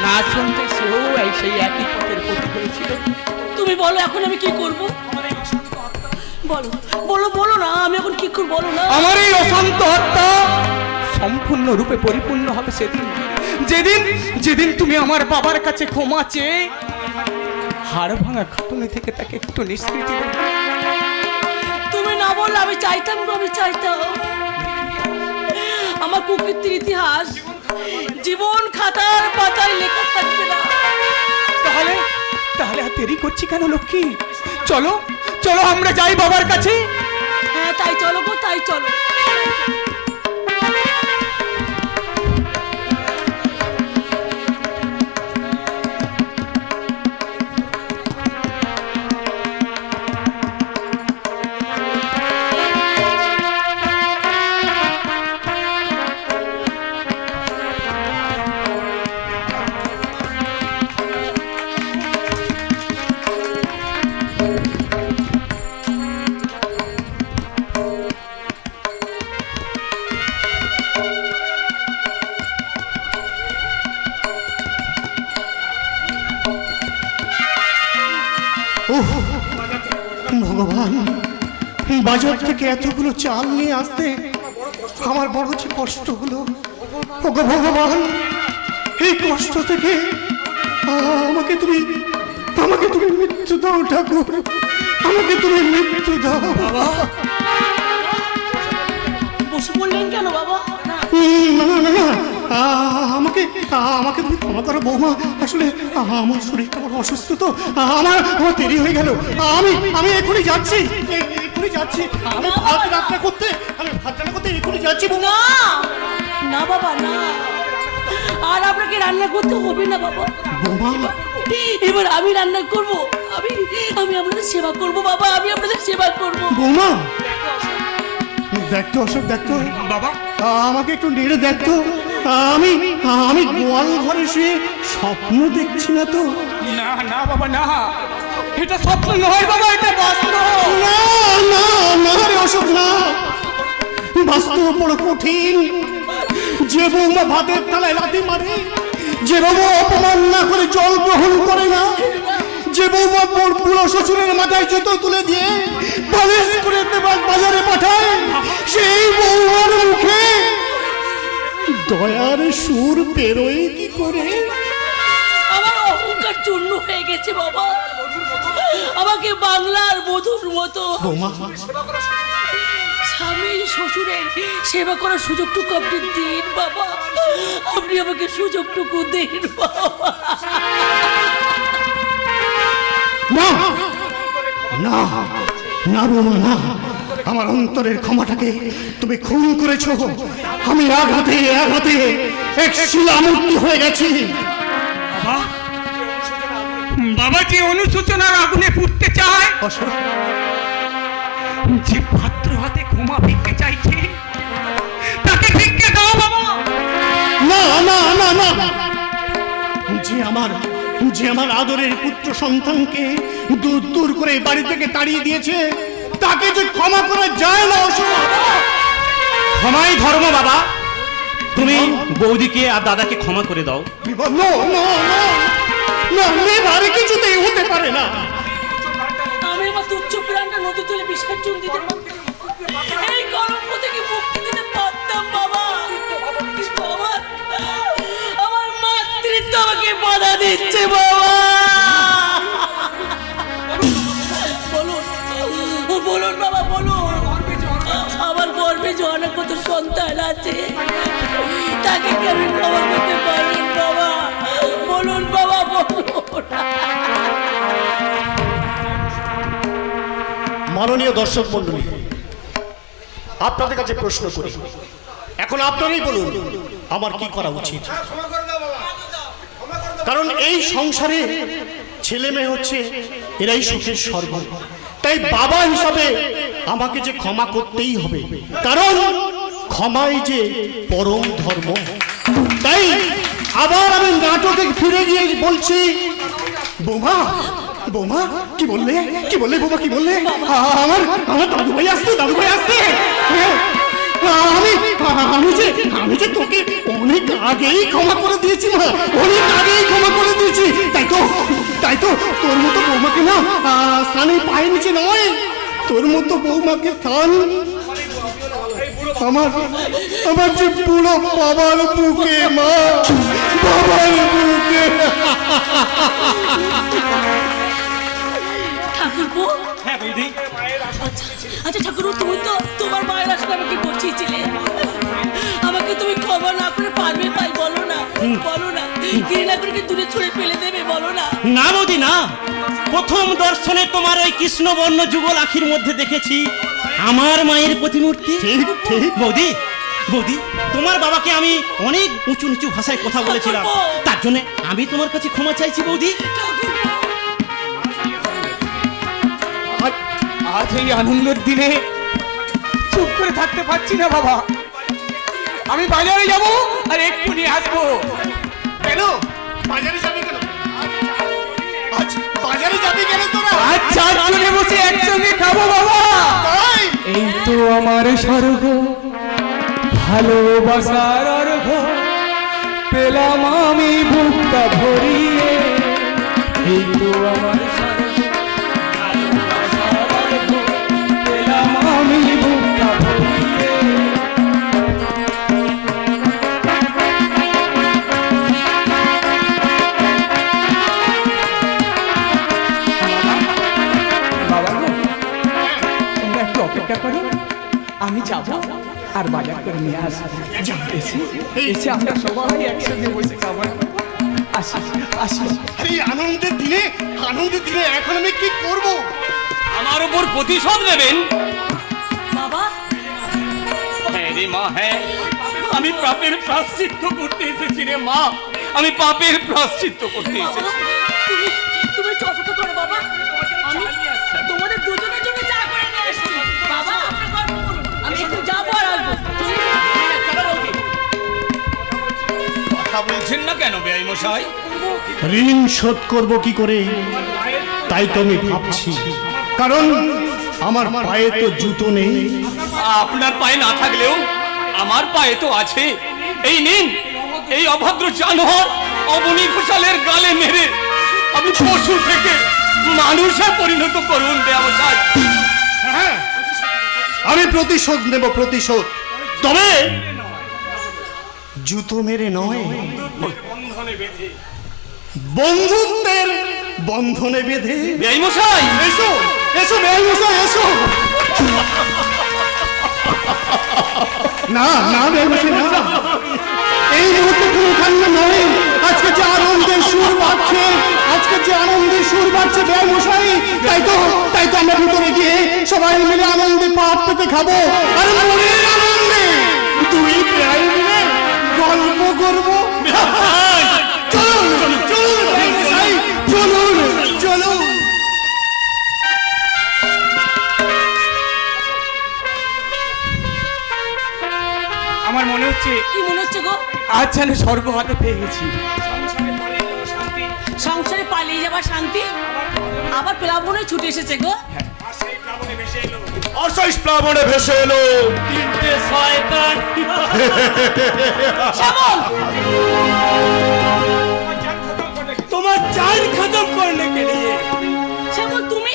না শুনতে সেও সেই একই পথের পথে করেছিল। তুমি বলো এখন আমি কি করব? বলো বলো বলো না, আমি এখন কি করব বলো না। আমার এই অশান্ত আত্মা সম্পূর্ণ রূপে পরিপূর্ণ হবে সেদিন, যেদিন তুমি আমার বাবার কাছে ক্ষমা চেয়ে হাড় ভাঙা ঘটনা থেকে তাকে একটু নিষ্কৃতি দেবে। তুমি না বললে আমি চাইতাম গো, আমি চাইতাম আমার কুকীর্তির ইতিহাস জীবন খাতার পাতায় লেখা থাকবে না। তাহলে আর দেরি করছি কেন লক্ষ্মী? চলো চলো আমরা যাই বাবার কাছে। হ্যাঁ তাই চলো গো, তাই চলো। ভগবান, বাজার থেকে এতগুলো চাল নিয়ে আসতে আমার বড় যে কষ্ট হলো। ওগো ভগবান, এই কষ্ট থেকে আমাকে তুমি মৃত্যু দাও ঠাকুর, আমাকে তুমি মৃত্যু দাও। বসে বললেন কেন বাবা? না না না, আমাকে তুমি ক্ষমা করো বৌমা। আসলে আমার শরীরটা বড় অসুস্থ তো, আমার দেরি হয়ে গেল। আমি এখনই যাচ্ছি, আমি ভাত রান্না করতে এখনই যাচ্ছি বৌমা। না না বাবা না, আর আপনাকে রান্না করতে হবে না বাবা। বৌমা, এবার আমি রান্না করব, আমি আপনাদের সেবা করব বাবা, আমি আপনাদের সেবা করব। বৌমা দেখতো, অশোক দেখতো বাবা, আমাকে একটু নেড়ে দেখতো। আমি গোয়াল ঘরে শুয়ে স্বপ্ন দেখছি না তো? না না বাবা না, এটা স্বপ্ন নয় বাবা, এটা বাস্তব। না না না রে অশোক না, বাস্তব বড় কঠিন। যে বৌমা ভাতের থালায় লাথি মারে, যে বৌমা অপমান না করে জল গ্রহণ করে না, যে বৌমা বুড়ো শ্বশুরের মাথায় জুতো তুলে দিয়ে পালিশ করে বাজারে পাঠায়, সেই বৌমার মুখে দয়ার সুর বেরোয় কি করে? আমার অহংকার চূর্ণ হয়ে গেছে বাবা, আমাকে বাংলার বধূর মতো বৌমা, স্বামী শ্বশুরের সেবা করার সুযোগটুকু আপনি দিন বাবা, আপনি আমাকে সুযোগটুকু দিন বাবা। না না না বৌমা না, আমার অন্তরের ক্ষমাটাকে তুমি খুন করেছো। আমি আঘাতে এক শিলামূর্তি হয়ে গেছি। বাবা যে অনুশোচনার আগুনে পুড়তে চায় যে পাত্র হাতে ক্ষমা ভিক্ষে চাইছে তাকে ভিক্ষে দাও বাবা। না না না না, যে আমার আদরের পুত্র সন্তানকে দূর দূর করে বাড়ি থেকে তাড়িয়ে দিয়েছে তাকে যে ক্ষমা করা যায় না অশোক। ক্ষমাই ধর্ম বাবা, তুমি বৌদিকে আর দাদাকে ক্ষমা করে দাও। নো নো নো না, এবারে কিছুতেই হতে পারে না। আমি আমার তুচ্ছ প্রাণটা নদী তুলে বিসর্জন দিতে পারতাম, এই কলঙ্ক থেকে মুক্তি দিতে পারতাম বাবা। কিন্তু আমার মাতৃত্ব আমাকে বাধা দিচ্ছে বাবা। বলুন বলুন বাবা বলুন, আমার গর্ভে যে অনেক কত সন্তান আছে তাকে কি আমি ক্ষমা করতে পারবেন বাবা? বলুন বাবা বলুন। মাননীয় দর্শক মন্ডলী, আপনাদের কাছে প্রশ্ন করি, এখন আপনারাই বলুন আমার কি করা উচিত। কারণ এই সংসারে ছেলে মেয়ে হচ্ছে এরাই সুখের স্বর্গ, তাই বাবা হিসাবে আমাকে যে ক্ষমা করতেই হবে, কারণ ক্ষমাই যে পরম ধর্ম। তাই আবার আমি নাটকে ফিরে গিয়ে বলছি, বোমা বোমা কি বললে বোমা কি বললে? আমার আমার দাদু ভাই আসছে, আমি যে তোকে অনেক আগেই ক্ষমা করে দিয়েছি মা, অনেক আগেই ক্ষমা করে দিয়েছি। তাই তো তোর মতো বৌমাকে না স্থানে পায়ের নিচে নয়, তোর মতো বৌমাকে স্থান আমার যে পুরো বাবার বুকে মা, বাবার বুকে। ঠাকুরপো, হ্যাঁ বৌদি। আচ্ছা ঠাকুরপো, তুমি তো তোমার মায়ের আসলে আমাকে বলছিলে, আমাকে তুমি ক্ষমা না করে পারবে তাই বলো না, বলো না, ঘৃণা করে কি দূরে ছুঁড়ে ফেলে দেবে বলো না। না বৌদি না, প্রথম দর্শনে তোমার ওই কৃষ্ণবর্ণ যুগল আখির মধ্যে দেখেছি আমার মায়ের প্রতিমূর্তি। ঠিক বৌদি বৌদি, তোমার বাবাকে আমি অনেক উঁচু নিচু ভাষায় কথা বলেছিলাম, তার জন্য আমি তোমার কাছে ক্ষমা চাইছি বৌদি। আজ এই আনন্দের দিনে চুপ করে থাকতে পারছি না বাবা, আমি বাজারে যাব আর এক্ষুনি আসবো। কেন বাজারে যাবি কেন? আজ বাজারে যাবি কেন তোরা? আজ চারজনে বসে একসঙ্গে খাবো বাবা। তাই? এই তো আমার স্বর্গ, ভালোবাসার অর্ঘ পেলাম আমি বুকটা ভরিয়ে। এই তো আমার স্বর্গ, ভালোবাসার অর্ঘ পেলাম আমি বুকটা ভরিয়ে। বাবা গো, তোমরা একটু অপেক্ষা করো, আমি যাব আর বাজার করে নিয়ে আসবো। এসে আমরা সবাই একসঙ্গে বসে খাবো। আসি আসি। আরে আনন্দের দিনে এখন আমি কি করব? আমার উপর প্রতিশোধ নেবেন? বাবা, হ্যাঁ রে মা, হ্যাঁ, আমি পাপের প্রায়শ্চিত্ত করতে এসেছি রে মা, আমি পাপের প্রায়শ্চিত্ত করতে বাবা, এসেছি। তুমি একটু অপেক্ষা করো বাবা, আমি তোমাদের দুজনের জন্য চা করে নিয়ে আসছি। বাবা আপনি গল্প করুন, আমি একটু যাবো আর আসবো। কথা বলছেন না কেন বেআই মশাই? ঋণ শোধ করব কি করে তাই তো আমি ভাবছি, কারণ আমার পায়ে তো জুতো নেই। আপনার পায়ে না থাকলেও আমার পায়ে তো আছে। এই নিন, এই অভদ্র জানোয়ার অবনী ঘোষালের গালে মেরে আপনি পশু থেকে মানুষে পরিণত করুন ব্যবসায়। হ্যাঁ, আমি প্রতিশোধ নেব, প্রতিশোধ, তবে জুতো মেরে নয়, বন্ধুত্বের বন্ধনে বেঁধে। বেআই মশাই, এসো এসো বেআই মশাই, এসো। না না বেআই মশাই না, এই মুহূর্তে কোনো কান্না নয়। আজকে যে আনন্দের সুর বাজছে বেআই মশাই, তাই তো আমরা ভিতরে গিয়ে সবাই মিলে আনন্দে পাত পেতে খাবো আর মনের আনন্দে দুই বেআই মিলে গল্প করবো। চলুন চলুন বেআই মশাই, চলুন চলুন। আমার মনে হচ্ছে কি মনে হচ্ছে গো? আজ যেন স্বর্গ হাতে পেয়ে গেছি। সংসারে পালিয়ে যাবার শান্তি আবার প্লাবনে ছুটে এসেছে গো। অশেষ প্লাবনে ভেসে এলো তিনটে শয়তান। শ্যামল, তোমার जान खत्म करने के लिए শ্যামল তুমি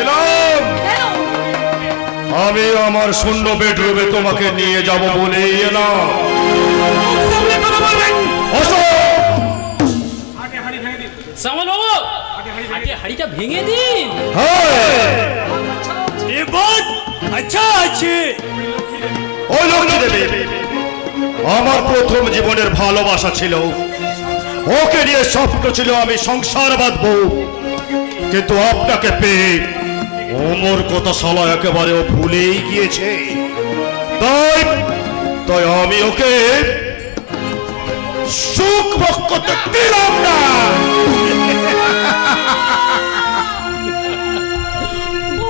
এলাম। কেন? আমি আমার শূন্য বেডরুমে তোমাকে নিয়ে যাব বলে এলাম। শ্যামল বাবু আগে হাড়িটা ভেঙে দিন। ये बात अच्छा আছে। ওই লক্ষ্মী দেবী আমার প্রথম জীবনের ভালোবাসা ছিল, ওকে নিয়ে স্বপ্ন ছিল আমি সংসার বাঁধবো, কিন্তু আপনাকে পেয়ে ওমর কথা শালা একেবারে ও ভুলেই গিয়েছে। তাই তাই আমি ওকে সুখ ভোগ করতে দিলাম না।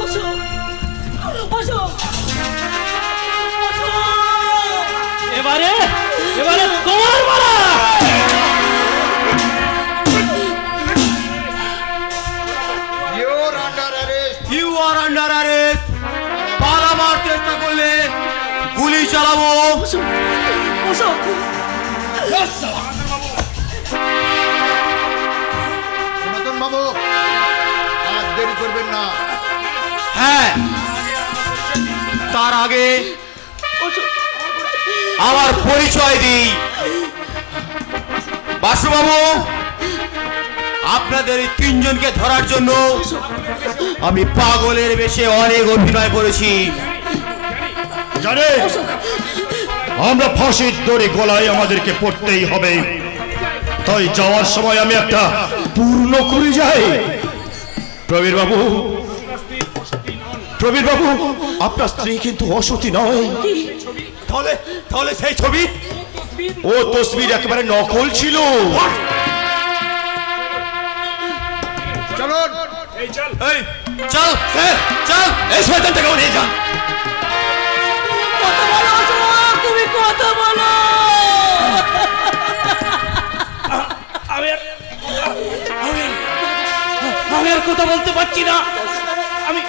অশোক, অশোক, অশোক। এবারে এবারে তোমার মারা। You are under arrest. পালাবার চেষ্টা করলে গুলি চালাবো। অশোক, সনাতন বাবু আর দেরি করবেন না। হ্যাঁ, তার আগে আমার পরিচয় দিই। বাসুবাবু, আপনাদের এই তিনজনকে ধরার জন্য আমি পাগলের বেশে অনেক অভিনয় করেছি। জানে আমরা ফাঁসির দড়ি গলায় আমাদেরকে পড়তেই হবে, তাই যাওয়ার সময় আমি একটা পূর্ণ করে যাই। প্রবীর বাবু, প্রবীর বাবু, আপনার স্ত্রী কিন্তু অসতী নয়। তাহলে তাহলে সেই ছবি ও তসবির একেবারে নকল ছিল। চলুন। চল স্যার, চল এই শয়তানটাকে নিয়ে যান। কথা বলো অশোক, তুমি কথা বলো। আমি আর কথা বলতে পারছি না। আমি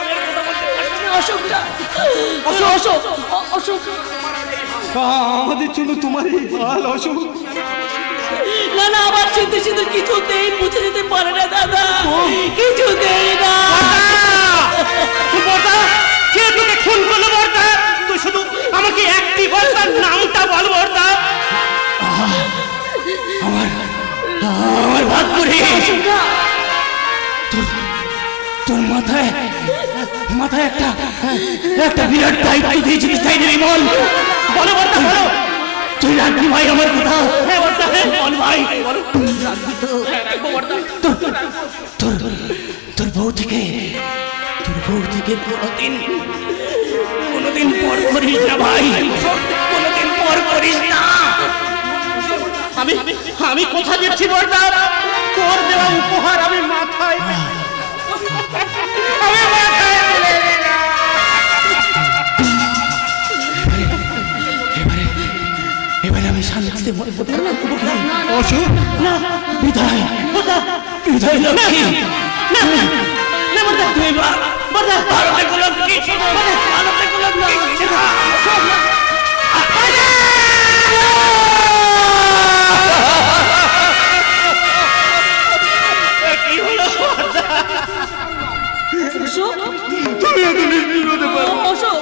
আমি আর কথা বলতে পারছি না। অশোক না, অশোক, অশোক, অশোক। আমাদের জন্য তোমার এই হাল অশোক। না না, আমার চিন্তা চিন্তা কিছুতেই মুছে যেতে পারে না দাদা, কিছুতেই না। বর্দা, কে তোকে খুন করলো বর্দা? তুই শুধু আমাকে একটি বর্দার নামটা বল বর্দা। আমার ভাগ করে তোর মাথায় মাথায় একটা বিরাট দায়িত্ব দিয়েছিস, তাই না বিমল? বলো বর্দা, বলো তুই রাখবি ভাই আমার কথা? হ্যাঁ বর্দা, বল ভাই, বলো রাখবি তো? রাখবো বর্দা। তোর বউ থেকে কোনোদিন পর করিস না ভাই, কোনোদিন পর করিস না। আমি কথা দিচ্ছি বর্দা, তোর দেওয়া উপহার আমি মাথায় তুলে নিলাম। এবারে আমি শান্তিতে মরবো না। অশোক না, বিদায় বিদায় লক্ষ্মী না না বর্দা, তুই বর্দা ভারতে কোনো কিছু ভারতে কোনো কিছু না। কি হলো অশোক, অশোক,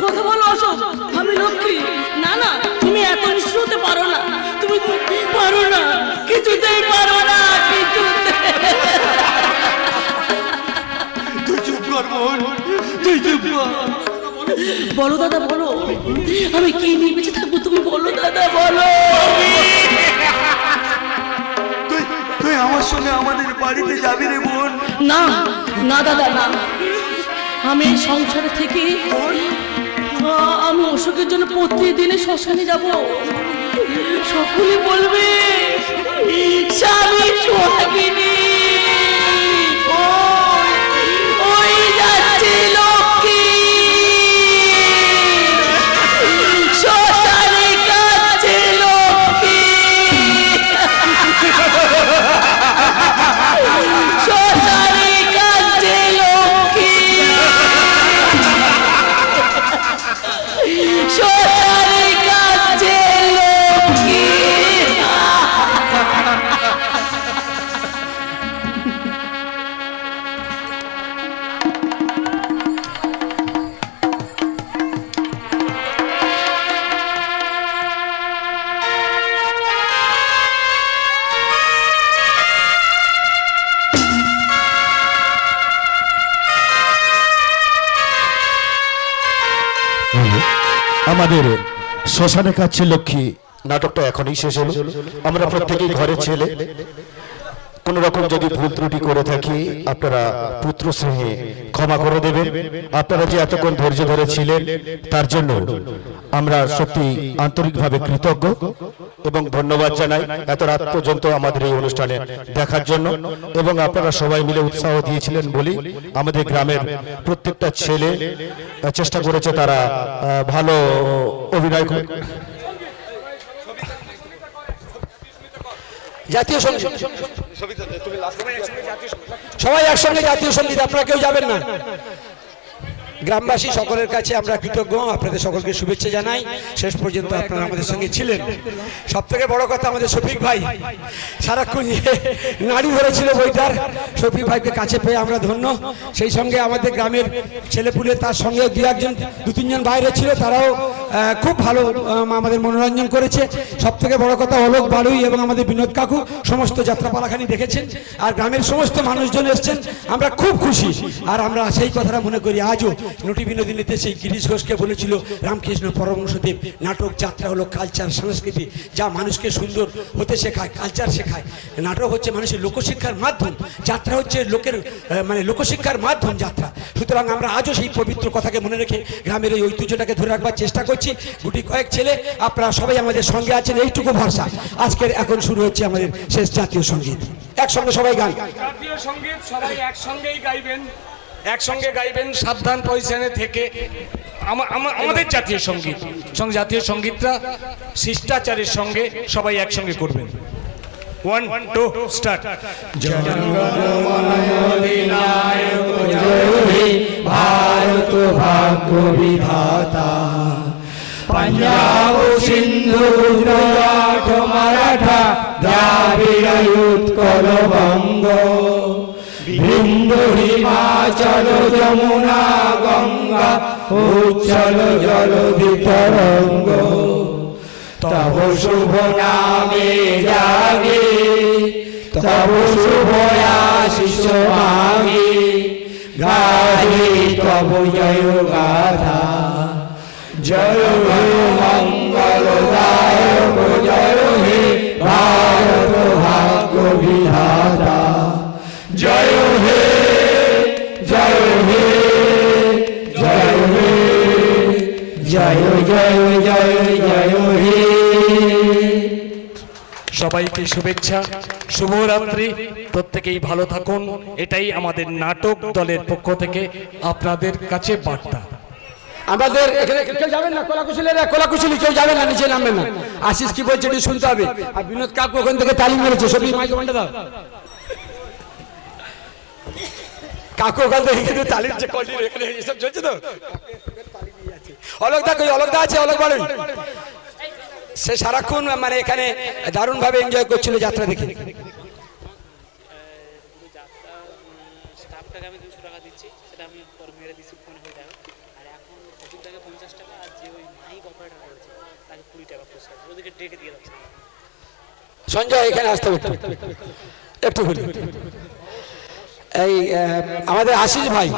কথা বলো অশোক, আমি লক্ষ্মী। না না, তুমি এত নিষ্ঠুর হতে পারো না, তুমি পারো না, কিছুতেই পারো না, কিছুতে। তুই চুপ কর বোন, তুই চুপ কর। বলো দাদা, বলো আমি কি নিয়ে বেঁচে থাকবো, তুমি বলো দাদা, বলো। তুই আমার সঙ্গে আমাদের বাড়িতে যাবি রে বোন। না না দাদা, না, আমি এই সংসারে থেকে আমি অশোকের জন্য প্রতিদিনে শ্মশানে যাব। সকলে বলবে স্বামী সোহাগিনী, ওই যাচ্ছে লক্ষ্মী শ্মশানে। প্রচারে কাছে লক্ষ্মী। আমাদের শ্মশানে কাছে লক্ষ্মী নাটকটা এখনই শেষ হলো। আমরা প্রত্যেকেই ঘরের ছেলে, কোন রকম যদি ভুল ত্রুটি করে থাকি আপনারা পুত্র স্নেহে ক্ষমা করে দেবেন। আপনারা যে এতক্ষণ ধৈর্য ধরেছিলেন তার জন্য আমরা সত্যি আন্তরিকভাবে কৃতজ্ঞ এবং ধন্যবাদ জানাই এত রাত পর্যন্ত আমাদের এই অনুষ্ঠানে দেখার জন্য। এবং আপনারা সবাই মিলে উৎসাহ দিয়েছিলেন বলি আমাদের গ্রামের প্রত্যেকটা ছেলে চেষ্টা করেছে তারা ভালো অভিনয় করে। জাতীয় সঙ্গীত সবাই একসঙ্গে জাতীয় সঙ্গীত, আপনারা কেউ যাবেন না। গ্রামবাসী সকলের কাছে আমরা কৃতজ্ঞ, আপনাদের সকলকে শুভেচ্ছা জানাই। শেষ পর্যন্ত আপনারা আমাদের সঙ্গে ছিলেন। সব থেকে বড় কথা আমাদের শফিক ভাই সারাক্ষণ নাড়ি ধরেছিল বইটার, শফিক ভাইকে কাছে পেয়ে আমরা ধন্য। সেই সঙ্গে আমাদের গ্রামের ছেলেপুলে তার সঙ্গে দু তিনজন বাইরে ছিল, তারাও খুব ভালো আমাদের মনোরঞ্জন করেছে। সব থেকে বড় কথা অলোক বাড়ুই এবং আমাদের বিনোদ কাকু সমস্ত যাত্রাপালাখানি দেখেছেন, আর গ্রামের সমস্ত মানুষজন এসছেন, আমরা খুব খুশি। আর আমরা সেই কথাটা মনে করি আজও নটি বিনোদিনীতে সেই গিরিশ ঘোষকে বলেছিল রামকৃষ্ণ পরমহংসদেব, নাটক যাত্রা হলো কালচার সংস্কৃতি, যা মানুষকে সুন্দর হতে শেখায়, কালচার শেখায়। নাটক হচ্ছে মানুষের লোকশিক্ষার মাধ্যম, যাত্রা হচ্ছে লোকের লোকশিক্ষার মাধ্যম যাত্রা। সুতরাং আমরা আজও সেই পবিত্র কথাকে মনে রেখে গ্রামের এই ঐতিহ্যটাকে ধরে রাখবার চেষ্টা করছি। গুটি কয়েক ছেলে আপনারা সবাই আমাদের সঙ্গে আছেন, এইটুকু ভরসা। আজকের এখন শুরু হচ্ছে আমাদের শেষ জাতীয় সঙ্গীত। একসঙ্গে সবাই গান। জাতীয় সঙ্গীত সবাই একসঙ্গেই গাইবেন, একসঙ্গে গাইবেন, সাবধান পজিশনে থেকে। আমাদের জাতীয় সঙ্গীত জাতীয় সঙ্গীতটা শিষ্টাচারের সঙ্গে সবাই একসঙ্গে করবেন। 1 2 স্টার্ট। ভারত ভাগ্য বিধাতা, পাঞ্জাব সিন্ধু গুজরাট মারাঠা দ্রাবিড় উৎকল বঙ্গ, বিন্দু হিমাচল যমুনা গঙ্গা উচ্ছল জলধি তরঙ্গ, তব শুভ নামে জাগে, তব শুভ আশিস মাগে, গাহে তব জয় গাথা, জয় হে মঙ্গলদায়ক, জয় হে ভারত ভাগ্য বিধাতা, জয় হে জয় হে জয় হে জয় জয় জয় জয় হে। সবাইকে শুভেচ্ছা, শুভরাত্রি, প্রত্যেকেই ভালো থাকুন। এটাই আমাদের নাটক দলের পক্ষ থেকে আপনাদের কাছে বার্তা। আমাদের এখানে কেউ যাবেন না, কলাকুশলীরা কলাকুশলী কেউ যাবেন না, নিচে নামবেন না। আশিস কি বলছে এটি শুনতে হবে। আর বিনোদ কাকু ওখান থেকে তালিম মেরেছে, সবই মাইক কমান্ডে দাও। কাকু ওখান থেকে কিন্তু তালিম এখানে এসব চলছে তো। অলকদা কই, অলকদা আছে, অলক বলেন। সে সারাক্ষণ মানে এখানে দারুণভাবে এনজয় করছিল যাত্রা দেখে। স্টাফটাকে আমি 200 টাকা দিচ্ছি, সেটা আমি পর মেরে দিচ্ছি, ফোন হয়ে যাবে। আর এখন সচিবটাকে 50 টাকা, আর যে ওই মাইক অপারেটর রয়েছে তাকে 20 টাকা পুরস্কার, ওদেরকে ডেকে দিয়ে রাখছে। সঞ্জয় এখানে আসতে হবে একটু বলি। এই আমাদের আশিস ভাই,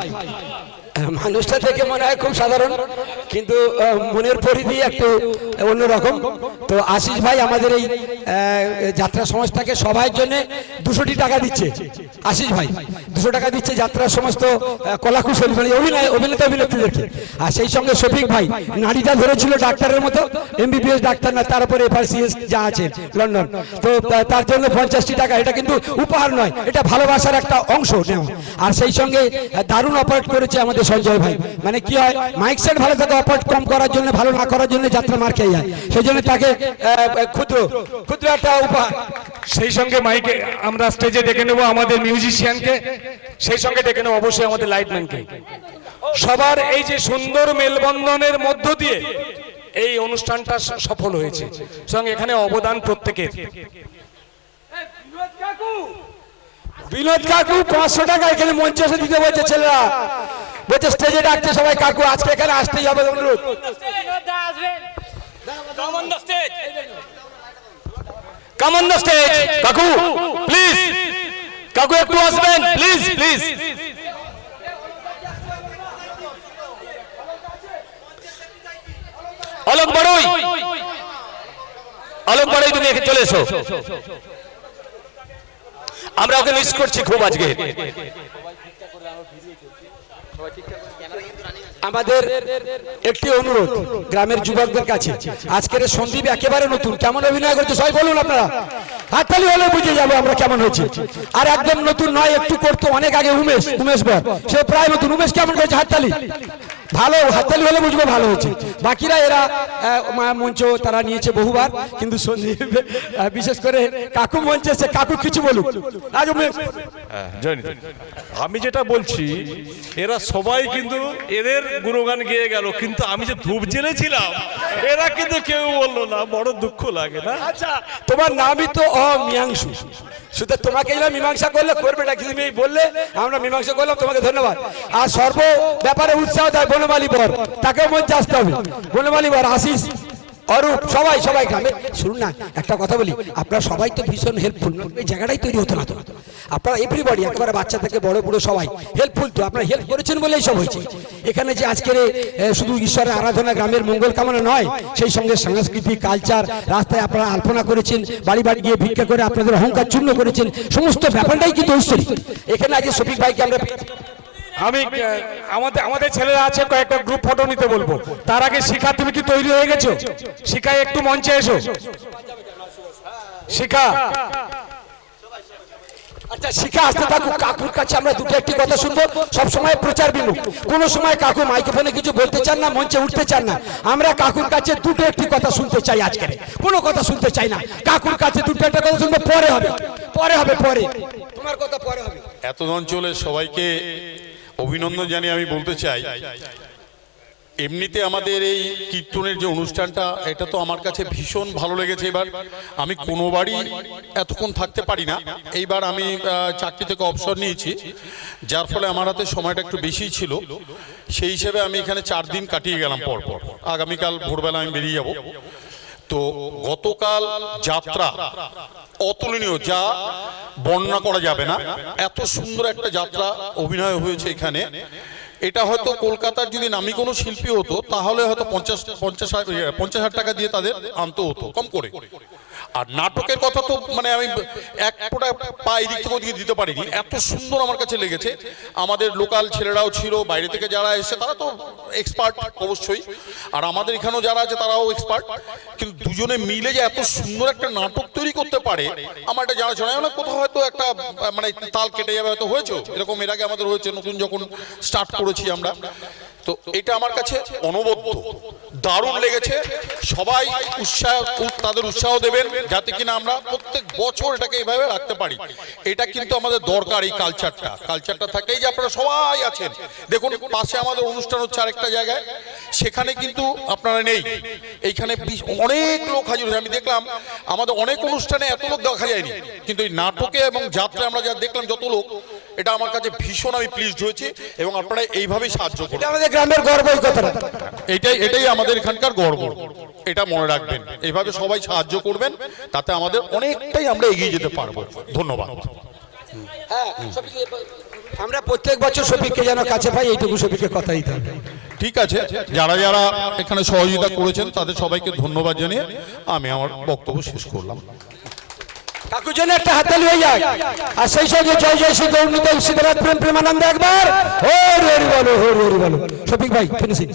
মানুষটা দেখে মনে হয় খুব সাধারণ, কিন্তু মনের পরিধি একটু অন্যরকম। তো আশিস ভাই আমাদের এই যাত্রা সংস্থাকে সবার জন্য 200 টাকা দিচ্ছে। আশিস ভাই 200 টাকা দিচ্ছে যাত্রার সমস্ত কলাকুশলী মানে অভিনেতা অভিনেত্রীদেরকে। আর সেই সঙ্গে শফিক ভাই নাড়িটা ধরেছিল ডাক্তারের মতো, MBBS ডাক্তার না, তার উপরে FRCS যা আছে লন্ডন, তো তার জন্য 50 টাকা। এটা কিন্তু উপহার নয়, এটা ভালোবাসার একটা অংশ নেওয়া। আর সেই সঙ্গে দারুণ অপারেট করেছে আমাদের সঞ্জয় ভাই। মানে কি হয়, মাইক সেট ভালো থাকে, অপারেট কম করার জন্য, ভালো না করার জন্য যাত্রা মার খেয়ে যায়। সেই জন্য তাকে ক্ষুদ্র একটা উপহার। সেই সঙ্গে মাইকে আমরা স্টেজে ডেকে নেব আমাদের মিউজিশিয়ানকে, সেই সঙ্গে ডেকে নেব অবশ্যই আমাদের লাইটম্যানকে। সবার এই যে সুন্দর মেলবন্ধনের মধ্য দিয়ে এই অনুষ্ঠানটা সফল হয়েছে, সঙ্গে এখানে অবদান প্রত্যেকের। বিনোদ কাকু 500 টাকা এখানে মঞ্চে এসে দিতে বলছে, ছেলেরা বলছে স্টেজে ডাকছে সবাই, কাকু আজকে এখানে আসতেই হবে, অনুরোধ। কাম অন দ্য স্টেজ কাকু, প্লিজ কাকু একটু আসবেন, প্লিজ প্লিজ। অলোক বড়ই, অলোক বড়ই তুমি এখানে চলে এসো, আমরা ওকে মিস করছি খুব আজকে। আমাদের একটি অনুরোধ গ্রামের যুবকদের কাছে, আজকের সন্দীপ একেবারে নতুন, কেমন অভিনয় করছে সবাই বলুন আপনারা, হাততালি হলে বুঝে যাবো আমরা কেমন হচ্ছে। আর একদম নতুন নয়, একটু করতো অনেক আগে উমেশ বর, সে প্রায় নতুন। উমেশ কেমন করেছে? হাততালি, ভালো, হাততালি হলে বুঝবো ভালো হচ্ছে। বাকিরা এরা মঞ্চ তারা নিয়েছে বহুবার, কিন্তু সন্দীপ বিশেষ করে কাকু মঞ্চে এসে, কাকু কিছু বলুক। আজ আমি যেটা বলছি, এরা সবাই কিন্তু এদের গুণগান গেয়ে গেল, কিন্তু আমি যে ধূপ জ্বেলেছিলাম এরা কিন্তু কেউ বললো না, বড় দুঃখ লাগে না? আচ্ছা, তোমার নামই তো অমীমাংসু, শুধু তোমাকে মীমাংসা করলে করবে না, কিন্তু তুমি বললে আমরা মীমাংসা করলাম, তোমাকে ধন্যবাদ। আর সর্ব ব্যাপারে উৎসাহ দেয় বনমালী বর, তাকেও মঞ্চে আসতে হবে। বনমালী বর, আশিস, অরূপ, সবাই গ্রামে। শুনুন না, একটা কথা বলি, আপনারা সবাই তো ভীষণ হেল্পফুল, এই জায়গাটাই তৈরি হতো না তো। আপনারা এভরিবডি, একেবারে বাচ্চা থেকে বড় বুড়ো সবাই হেল্পফুল, তো আপনারা হেল্প করেছেন বলেই সব হয়েছে। এখানে যে আজকের শুধু ঈশ্বরের আরাধনা, গ্রামের মঙ্গল কামনা নয়, সেই সঙ্গে সাংস্কৃতিক কালচার, রাস্তায় আপনারা আলপনা করেছেন, বাড়ি বাড়ি গিয়ে ভিক্ষা করে আপনাদের অহংকার চূর্ণ করেছেন, সমস্ত ব্যাপারটাই কিন্তু ঐশ্বরিক। এখানে আজকে শফিক ভাইকে আমরা, আমি আমাদের ছেলেরা আছে, কয়েকটা গ্রুপ ফটো নিতে বলবো। তার আগে শিখা, তুমি কি তৈরি হয়ে গেছো? শিখা একটু মঞ্চে এসো, শিখা। আচ্ছা শিখা আসতে থাকুক। কাকুর কাছে আমরা দুটো একটি কথা শুনবো, সবসময় প্রচার বিমুখ, কোনো সময় কাকু মাইক্রোফোনে কিছু বলতে চান না, মঞ্চে উঠতে চান না। আমরা কাকুর কাছে দুটো একটি কথা শুনতে চাই, আজকে কোনো কথা শুনতে চাই না। কাকুর কাছে দুটো একটা কথা শুনবো, পরে হবে তোমার কথা পরে হবে। এত অঞ্চলের সবাইকে অভিনন্দন জানিয়ে আমি বলতে চাই, এমনিতে আমাদের এই কীর্তনের যে অনুষ্ঠানটা, এটা তো আমার কাছে ভীষণ ভালো লেগেছে। এবার আমি কোনোবারই এতক্ষণ থাকতে পারি না, এইবার আমি চাকরি থেকে অবসর নিয়েছি, যার ফলে আমার হাতে সময়টা একটু বেশি ছিল। সেই হিসেবে আমি এখানে 4 দিন কাটিয়ে গেলাম পরপর। আগামীকাল ভোরবেলা আমি বেরিয়ে যাব। তো গতকাল যাত্রা অতুলনীয়, যা বর্ণনা করা যাবে না। এত সুন্দর একটা যাত্রা অভিনয় হয়েছে এখানে। এটা হয়তো কলকাতার যদি নামী কোনো শিল্পী হতো, তাহলে হয়তো 50,000 টাকা দিয়ে তাদের আনতে হতো কম করে। আর নাটকের কথা তো মানে আমি এক ফোঁটা পা এদিক থেকে ওদিকে দিতে পারিনি, এত সুন্দর আমার কাছে লেগেছে। আমাদের লোকাল ছেলেরাও ছিল, বাইরে থেকে যারা এসেছে তারা তো এক্সপার্ট অবশ্যই, আর আমাদের এখানেও যারা আছে তারাও এক্সপার্ট। কিন্তু দুজনে মিলে যে এত সুন্দর একটা নাটক তৈরি করতে পারে, আমার এটা জানা ছিল না। কোথাও হয়তো একটা মানে তাল কেটে যাবে, হয়তো হয়েছে এরকম, এর আগে আমাদের হয়েছে নতুন যখন স্টার্ট করেছি আমরা। তো এটা আমার কাছে অনবদ্য দারুণ লেগেছে। সবাই তাদের উৎসাহ দেবেন, যাতে কিনা আমরা প্রত্যেক বছর এটাকে এইভাবে রাখতে পারি। এটা কিন্তু আমাদের দরকার, এই কালচারটা থাকেই যে আপনারা সবাই আছেন। দেখুন পাশে আমাদের অনুষ্ঠান হচ্ছে আরেকটা জায়গায়, সেখানে কিন্তু আপনারা নেই। এইখানে অনেক লোক হাজির হয়েছে, আমি দেখলাম আমাদের অনেক অনুষ্ঠানে এত লোক দেখা যায়নি, কিন্তু এই নাটকে এবং যাত্রায় আমরা যা দেখলাম যত লোক, এটা আমার কাছে ভীষণ আমি প্লিজড হয়েছি। এবং আপনারা এইভাবেই সাহায্য করুন, আমাদের গ্রামের গর্ব এই কথাটা, এটাই আমাদের এখানকার গর্ব, এটা মনে রাখবেন। এইভাবে সবাই সাহায্য করবেন, তাতে আমাদের অনেকটাই আমরা এগিয়ে যেতে পারবো। ধন্যবাদ। হ্যাঁ, আমরা প্রত্যেক বছর শফিককে যেন কাছে পাই, এইটুকু শফিকের কথা দিতে হবে। ঠিক আছে, যারা যারা এখানে সহযোগিতা করেছেন তাদের সবাইকে ধন্যবাদ জানিয়ে আমি আমার বক্তব্য শেষ করলাম। কাকুর জন্য একটা হাততালি হয়ে যায়, আর সেই সঙ্গে জয় জয় শ্রী গৌরনীত প্রেম প্রেমানন্দ একবার হরি হরি বলো, হরি হরি বলো। শফিক ভাই ফিনিশিং।